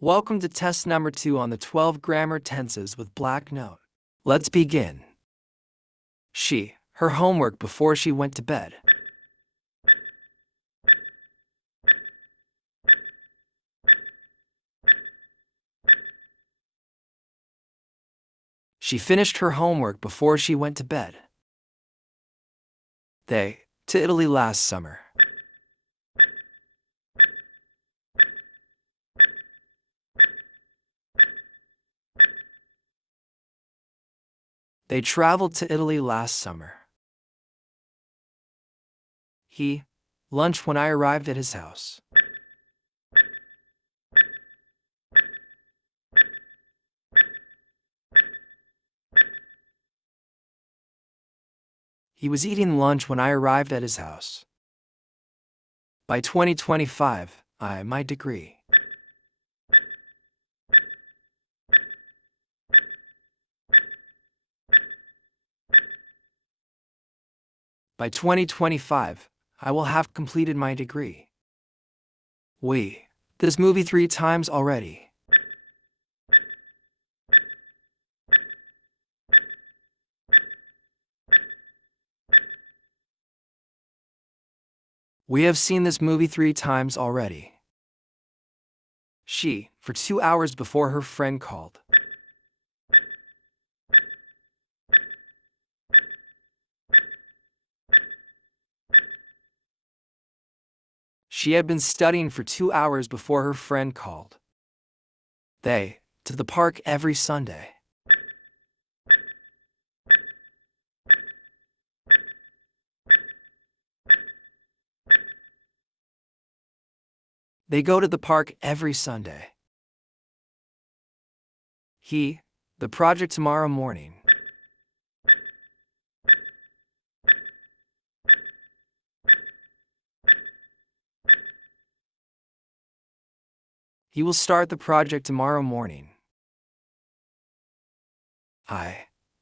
Welcome to test number 2 on the 12 grammar tenses with Black Note. Let's begin. Her homework before she went to bed. She finished her homework before she went to bed. They, to Italy last summer. They traveled to Italy last summer. He, lunch when I arrived at his house. He was eating lunch when I arrived at his house. By 2025, my degree. By 2025, I will have completed my degree. This movie 3 times already. We have seen this movie 3 times already. She, for 2 hours before her friend called. She had been studying for 2 hours before her friend called. They, to the park every Sunday. They go to the park every Sunday. He, the project tomorrow morning. He will start the project tomorrow morning.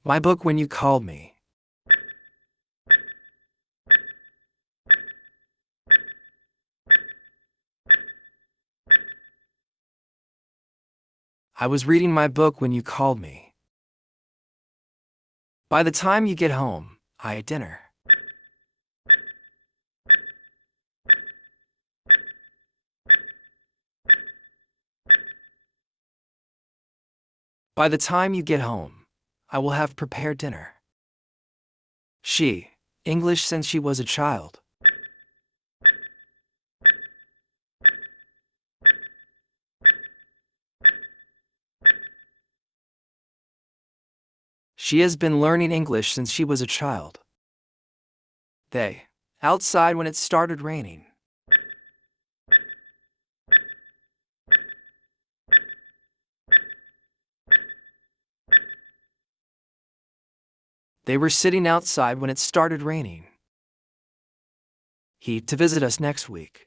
My book when you called me. I was reading my book when you called me. By the time you get home, I at dinner. By the time you get home, I will have prepared dinner. She, English since she was a child. She has been learning English since she was a child. They, outside when it started raining. They were sitting outside when it started raining. He, to visit us next week.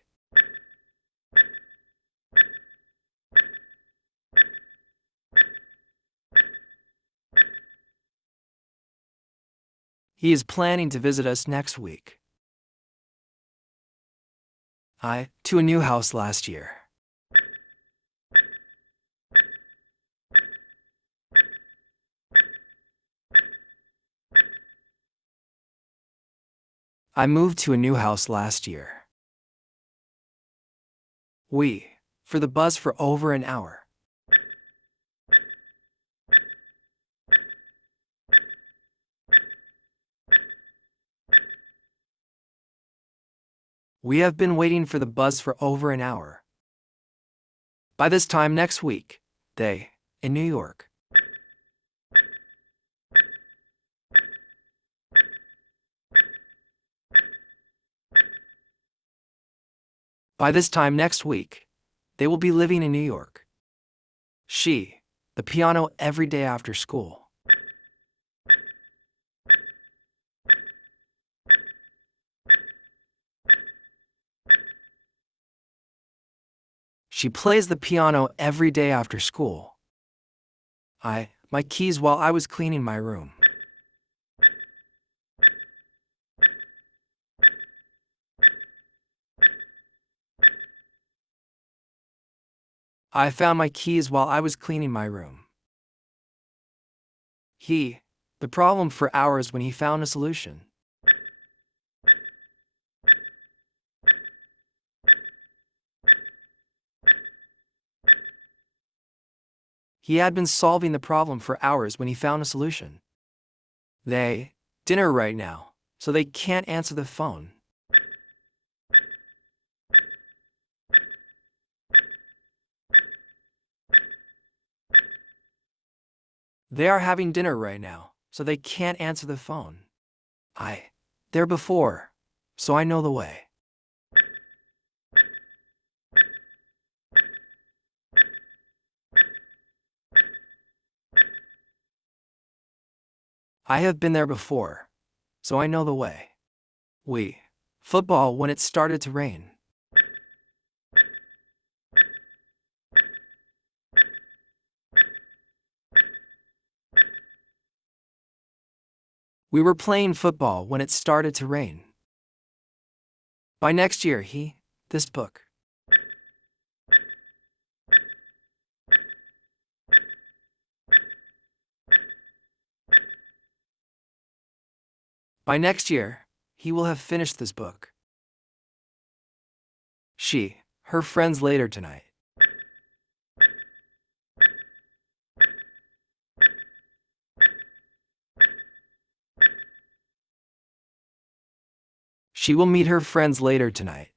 He is planning to visit us next week. I, to a new house last year. I moved to a new house last year. For the bus for over an hour. We have been waiting for the bus for over an hour. By this time next week, they, in New York. By this time next week, they will be living in New York. She, the piano every day after school. She plays the piano every day after school. My keys while I was cleaning my room. I found my keys while I was cleaning my room. The problem for hours when he found a solution. He had been solving the problem for hours when he found a solution. They, dinner right now, so they can't answer the phone. They are having dinner right now, so they can't answer the phone. There before, so I know the way. I have been there before, so I know the way. Football when it started to rain. We were playing football when it started to rain. By next year, this book. By next year, he will have finished this book. Her friends later tonight. She will meet her friends later tonight.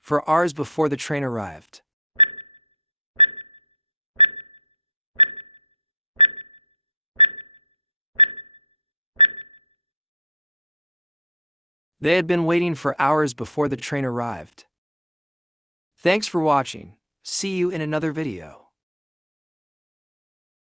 For hours before the train arrived. They had been waiting for hours before the train arrived. Thanks for watching. See you in another video.